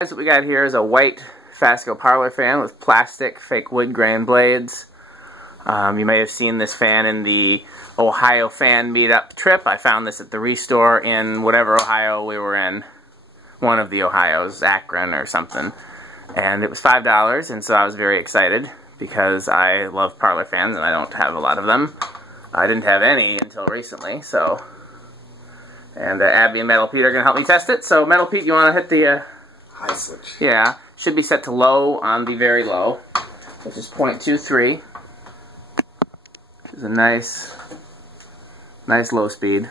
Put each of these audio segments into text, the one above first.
What we got here is a white Fasco Parlour fan with plastic fake wood grain blades. You may have seen this fan in the Ohio fan meetup trip. I found this at the Restore in whatever Ohio we were in. One of the Ohios, Akron or something. And it was $5, and so I was very excited because I love parlor fans and I don't have a lot of them. I didn't have any until recently, so... And Abby and Metal Pete are going to help me test it. So Metal Pete, you want to hit the... high switch. Yeah, should be set to low on the very low, which is 0.23. Which is a nice low speed.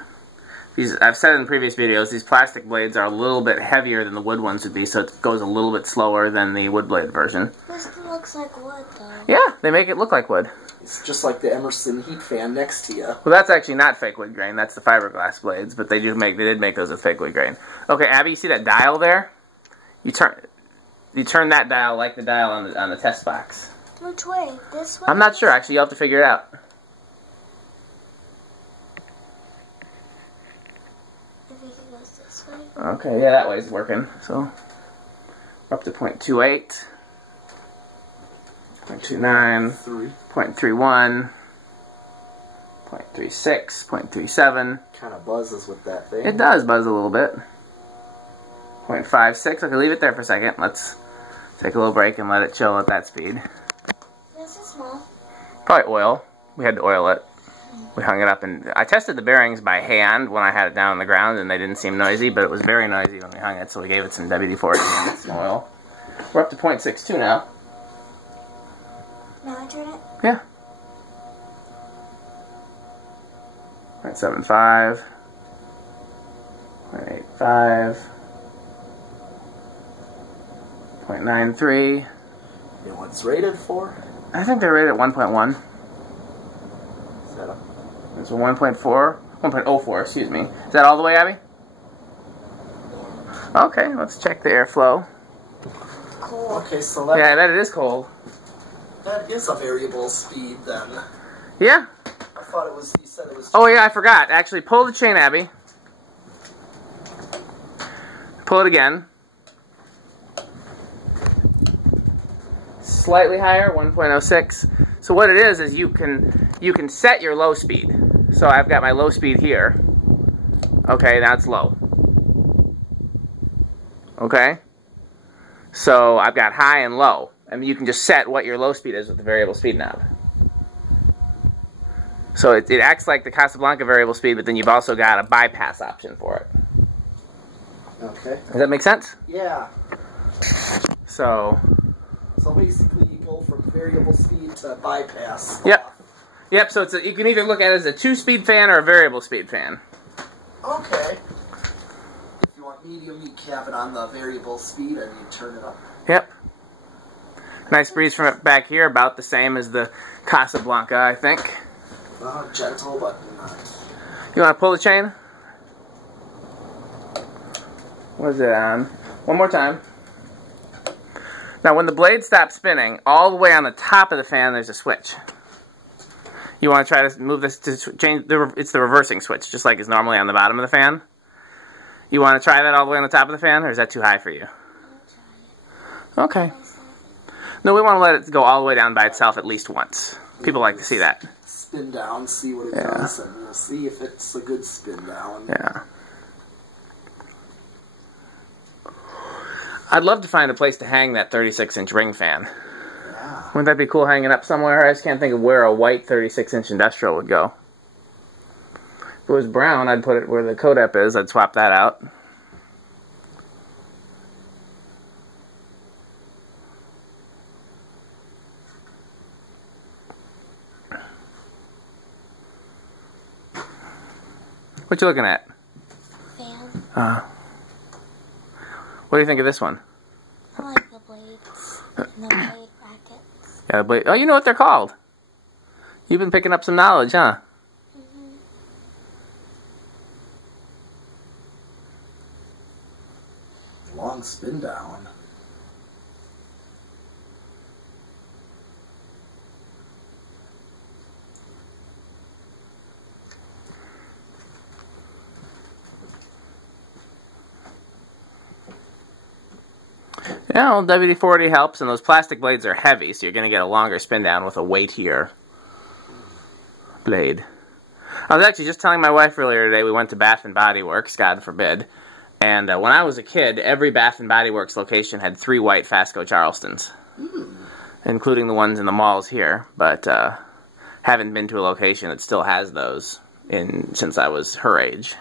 I've said in previous videos, these plastic blades are a little bit heavier than the wood ones would be, so it goes a little bit slower than the wood blade version. This looks like wood, though. Yeah, they make it look like wood. It's just like the Emerson heat fan next to you. Well, that's actually not fake wood grain. That's the fiberglass blades, but they did make those with fake wood grain. Okay, Abby, you see that dial there? You turn that dial like the dial on the test box. Which way? This way? I'm not sure, actually. You'll have to figure it out. I think it goes this way. Okay, yeah, that way's working. So, we're up to 0.28, 0.29, 0.31, 0.36, 0.37. Kind of buzzes with that thing. It does buzz a little bit. 0.56. Okay, leave it there for a second. Let's take a little break and let it chill at that speed. This is small. Probably oil. We had to oil it. We hung it up, and I tested the bearings by hand when I had it down on the ground, and they didn't seem noisy, but it was very noisy when we hung it, so we gave it some WD-40 and some oil. We're up to 0.62 now. Now I turn it? Yeah. 0.75. 0.85. 0.93. You know what it's rated for? I think they're rated at 1.1. Is that a... It's a 1.4. 1.04, excuse me. Is that all the way, Abby? Okay, let's check the airflow. Cool. Okay, so that, Yeah, I bet it is cold. that is a variable speed then. Yeah. I thought it was, you said it was... Oh yeah, I forgot. Actually, pull the chain, Abby. Pull it again. Slightly higher, 1.06. So what it is you can set your low speed. So I've got my low speed here. Okay, that's low. Okay? So I've got high and low. And you can just set what your low speed is with the variable speed knob. So it acts like the Casablanca variable speed, but then you've also got a bypass option for it. Okay. Does that make sense? Yeah. So basically you go from variable speed to bypass. Yep. Yep, so you can either look at it as a 2-speed fan or a variable speed fan. Okay. If you want medium, you have it on the variable speed and you turn it up. Yep. Nice breeze from back here, about the same as the Casablanca, I think. Gentle, but not. You want to pull the chain? What is it on? One more time. Now, when the blade stops spinning, all the way on the top of the fan, there's a switch. You want to try to move this to change. It's the reversing switch, just like it's normally on the bottom of the fan. You want to try that all the way on the top of the fan, or is that too high for you? Okay. No, we want to let it go all the way down by itself at least once. People like to see that. Spin down, see what it does, and we'll see if it's a good spin down. Yeah. I'd love to find a place to hang that 36-inch ring fan. Yeah. Wouldn't that be cool hanging up somewhere? I just can't think of where a white 36-inch industrial would go. If it was brown, I'd put it where the Codep is. I'd swap that out. What you looking at? Fan. What do you think of this one? I like the blades and the blade brackets. Yeah, but oh, you know what they're called. You've been picking up some knowledge, huh? Long spin down. Yeah, well, WD-40 helps, and those plastic blades are heavy, so you're going to get a longer spin down with a weightier blade. I was actually just telling my wife earlier today, we went to Bath & Body Works, God forbid, and when I was a kid, every Bath & Body Works location had 3 white Fasco Charlestons, including the ones in the malls here, but haven't been to a location that still has those since I was her age.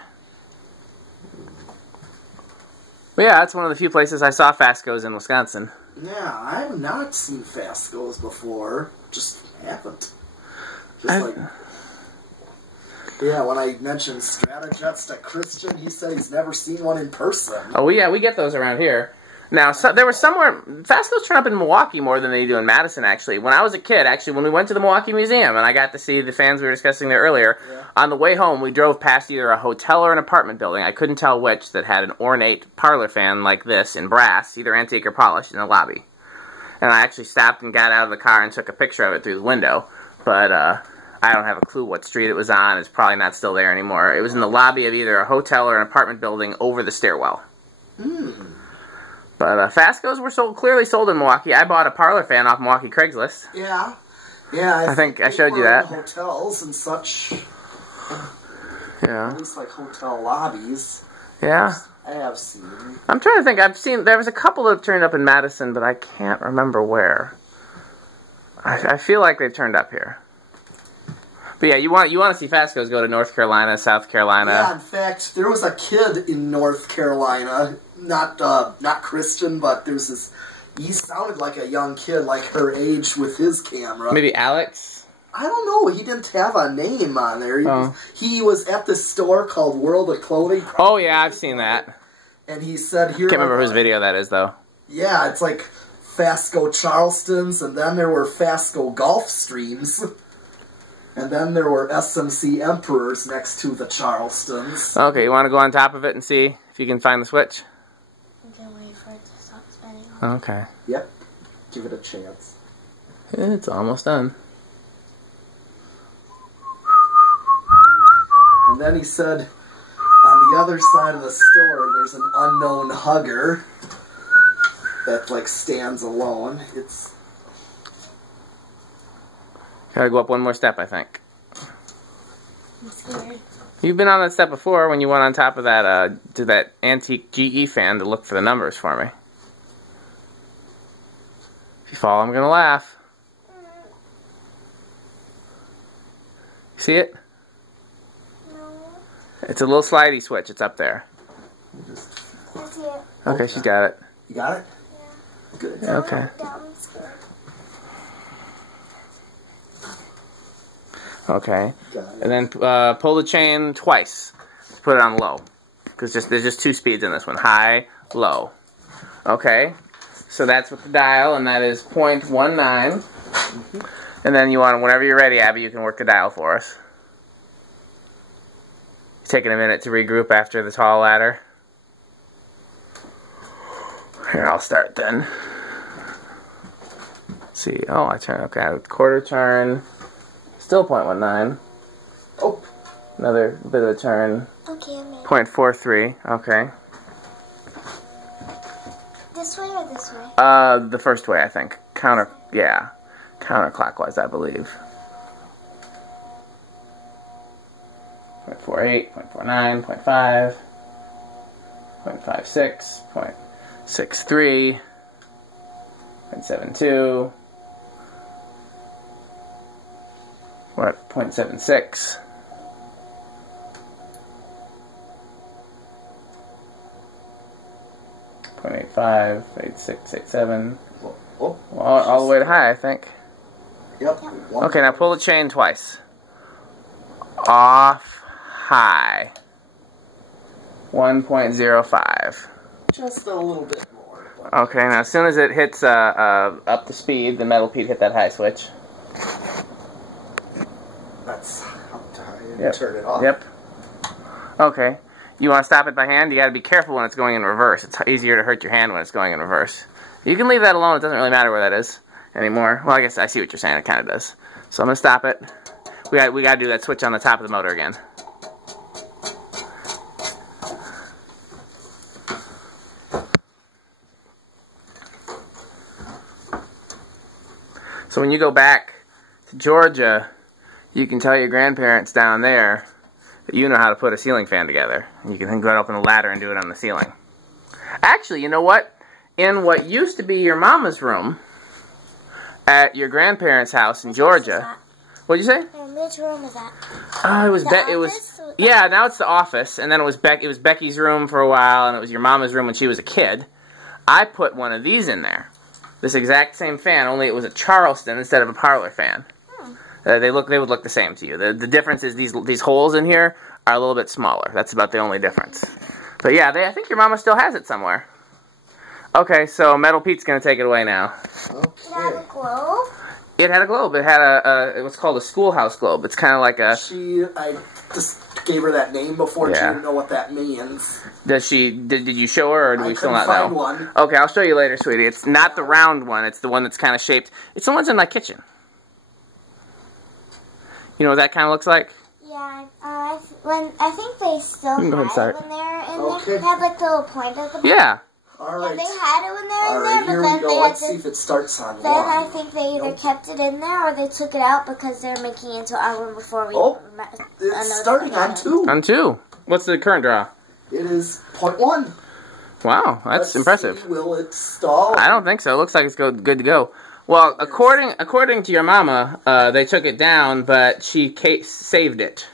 But yeah, that's one of the few places I saw Fascos in Wisconsin. Yeah, I have not seen Fascos before. Just haven't. Just yeah, when I mentioned Stratojets to Christian, he said he's never seen one in person. Oh, yeah, we get those around here. Now, there was somewhere, Fascos turn up in Milwaukee more than they do in Madison, actually. When I was a kid, actually, when we went to the Milwaukee Museum, and I got to see the fans we were discussing there earlier, on the way home, we drove past either a hotel or an apartment building, I couldn't tell which, that had an ornate parlor fan like this in brass, either antique or polished, in the lobby. And I actually stopped and got out of the car and took a picture of it through the window, but I don't have a clue what street it was on. It's probably not still there anymore. It was in the lobby of either a hotel or an apartment building over the stairwell. But Fascos were clearly sold in Milwaukee. I bought a parlor fan off Milwaukee Craigslist. Yeah. Yeah, I think I showed you that. Hotels and such. Yeah. At least like hotel lobbies. Yeah. I have seen. I'm trying to think. There was a couple that turned up in Madison, but I can't remember where. I feel like they've turned up here. But yeah, you want to see Fascos, go to North Carolina, South Carolina. Yeah, in fact, there was a kid in North Carolina, not Christian, but there's this. He sounded like a young kid, like her age, with his camera. Maybe Alex? I don't know. He didn't have a name on there. He was at this store called World of Clothing. Oh yeah, I've seen that. And he said, "Here." Can't remember whose video that is though. Yeah, it's like Fasco Charlestons, and then there were Fasco Gulfstreams. And then there were SMC Emperors next to the Charlestons. Okay, you want to go on top of it and see if you can find the switch? I'm gonna wait for it to stop spinning. Okay. Yep. Give it a chance. It's almost done. And then he said, on the other side of the store, there's an unknown hugger that, like, stands alone. It's... Gotta go up one more step, I think. I'm scared. You've been on that step before when you went on top of that, to that antique GE fan to look for the numbers for me. If you fall, I'm gonna laugh. See it? No. It's a little slidey switch. It's up there. I see it. Okay, she's got it. You got it? Yeah. Good. Okay. I'm scared. Okay. Got it. And then pull the chain twice. Put it on low. Because there's just 2 speeds in this one. High, low. Okay. So that's with the dial, and that is 0.19. And then you want, whenever you're ready, Abby, you can work the dial for us. It's taking a minute to regroup after the tall ladder. Here, I'll start then. Let's see. Oh, I turn. Okay, quarter turn. Still 0.19. Oh. Another bit of a turn. Okay, I made it. 0.43. Okay. This way or this way? The first way, I think. Yeah. Counterclockwise, I believe. 0.48, 0.49, 0.5, 0.56, 0.63, 0.72, 0.76, 0.85, 86, 87, all the way to high, I think. Yep. Okay, now pull the chain twice. Off, high. 1.05. Just a little bit more. Okay, now as soon as it hits up the speed, the metal Pete hit that high switch. That's how to Yep. turn it off. Yep. Okay. You want to stop it by hand? You got to be careful when it's going in reverse. It's easier to hurt your hand when it's going in reverse. You can leave that alone. It doesn't really matter where that is anymore. Well, I guess I see what you're saying. It kind of does. So I'm going to stop it. We got to do that switch on the top of the motor again. So when you go back to Georgia, you can tell your grandparents down there that you know how to put a ceiling fan together. You can then go up on the ladder and do it on the ceiling. Actually, you know what? In what used to be your mama's room at your grandparents' house in Georgia. What'd you say? Which room is that? Yeah, now it's the office, and then it was Becky's room for a while, and it was your mama's room when she was a kid. I put one of these in there. This exact same fan, only it was a Charleston instead of a parlor fan. They would look the same to you. The difference is these holes in here are a little bit smaller. That's about the only difference. But yeah, I think your mama still has it somewhere. Okay, so Metal Pete's gonna take it away now. Okay. It had a globe? It had a globe. It had what's called a schoolhouse globe. It's kind of like a... I just gave her that name before. She didn't know what that means. Does she? Did you show her, or do we still not know? I couldn't find one. Okay, I'll show you later, sweetie. It's not the round one. It's the one that's kind of shaped. It's the ones in my kitchen. You know what that kind of looks like? Yeah, I think they still have it when they're in there. They have like the little point at the bottom. Yeah. All right. Yeah, they had it when they were in there, here but then we go. they Let's had see if it starts on then one. I think they either kept it in there or they took it out because they're making it into our room before we... It's starting on 2. On 2. What's the current draw? It is 0.1. Wow, that's impressive. See, will it stall? I don't think so. It looks like it's good to go. Well, according to your mama, they took it down, but she saved it.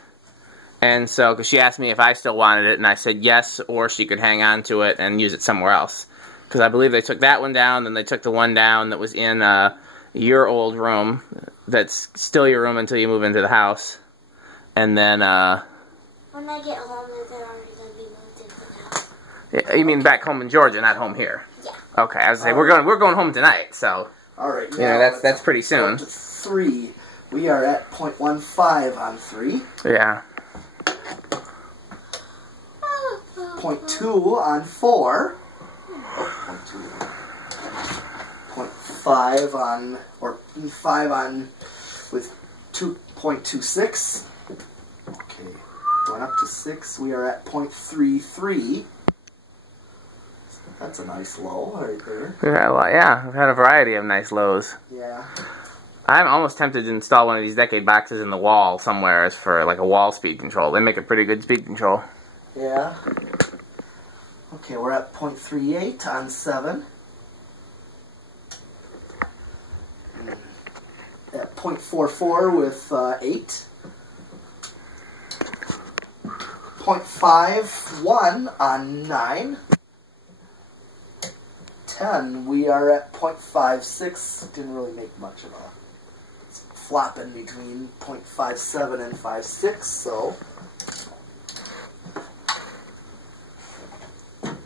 And so, because she asked me if I still wanted it, and I said yes, or she could hang on to it and use it somewhere else. Because I believe they took that one down, then they took the one down that was in your old room, that's still your room until you move into the house. And then, when I get home, they're already going to be moved into the house. You mean back home in Georgia, not home here? Yeah. Okay, I was saying we're going home tonight, so. All right. You know, that's pretty soon. 3. We are at 0.15 on 3. Yeah. 0.2 on 4. 0.5 on, or 5 on, with 2.26. Okay, going up to 6, we are at 0.33. That's a nice low right there. Yeah, we've had a variety of nice lows. Yeah. I'm almost tempted to install one of these decade boxes in the wall somewhere as for like a wall speed control. They make a pretty good speed control. Yeah. Okay, we're at 0.38 on 7. At 0.44 with 8. 0.51 on 9. 10, we are at 0.56. Didn't really make much of a flop in between 0.57 and 5.6, so.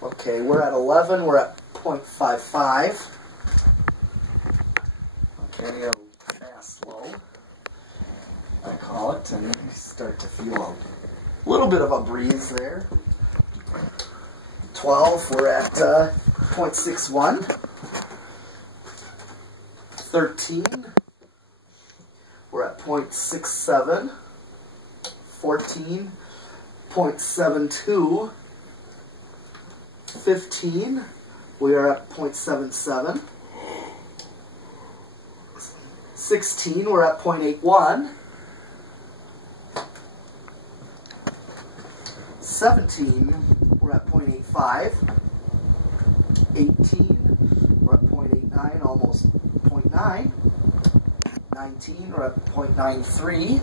Okay, we're at 11, we're at 0.55. Okay, we have a fast low, I call it, and you start to feel a little bit of a breeze there. 12, we're at 0.61. 13, we're at 0.67. 14, 0.72. 15, we are at 0.77. 16, we're at 0.81. 17, we're at 0.85. 18, we're at 0.89, almost 0.9. 19, we're at 0.93.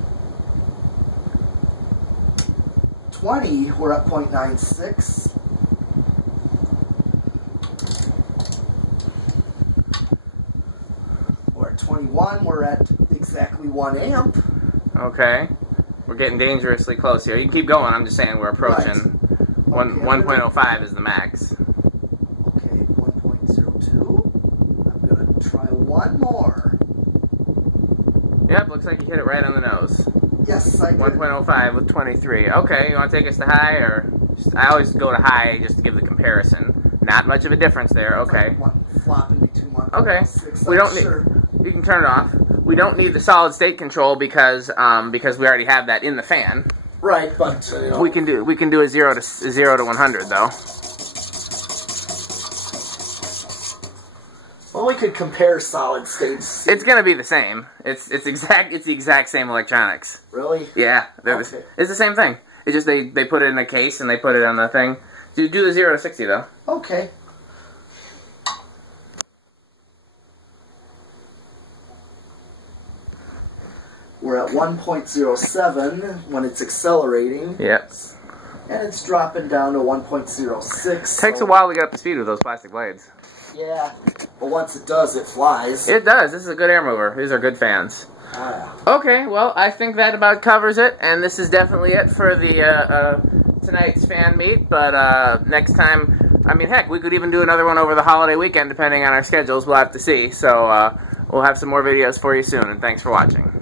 20, we're at 0.96. We're at 21, we're at exactly 1 amp. Okay. We're getting dangerously close here. You can keep going, I'm just saying we're approaching. Right. 1.05 is the max. Okay, 1.02. I'm going to try one more. Yep, looks like you hit it right on the nose. Yes, I did. 1.05 with 23. Okay, you want to take us to high, or... I always go to high just to give the comparison. Not much of a difference there, okay. Flopping between 1.6. Okay, we don't need... You can turn it off. We don't need the solid state control because we already have that in the fan. Right, but you know. We can do a 0 to 100 though. Well, we could compare solid states. It's gonna be the same. It's the exact same electronics. Really? Yeah. Okay. It's the same thing. It's just they put it in a case and they put it on the thing. Do the 0 to 60 though. Okay. We're at 1.07 when it's accelerating. Yep. And it's dropping down to 1.06. Takes a while to get up to speed with those plastic blades. Yeah, but once it does, it flies. It does. This is a good air mover. These are good fans. Ah. Okay, well, I think that about covers it, and this is definitely it for the tonight's fan meet. But next time, I mean, heck, we could even do another one over the holiday weekend, depending on our schedules. We'll have to see. So we'll have some more videos for you soon, and thanks for watching.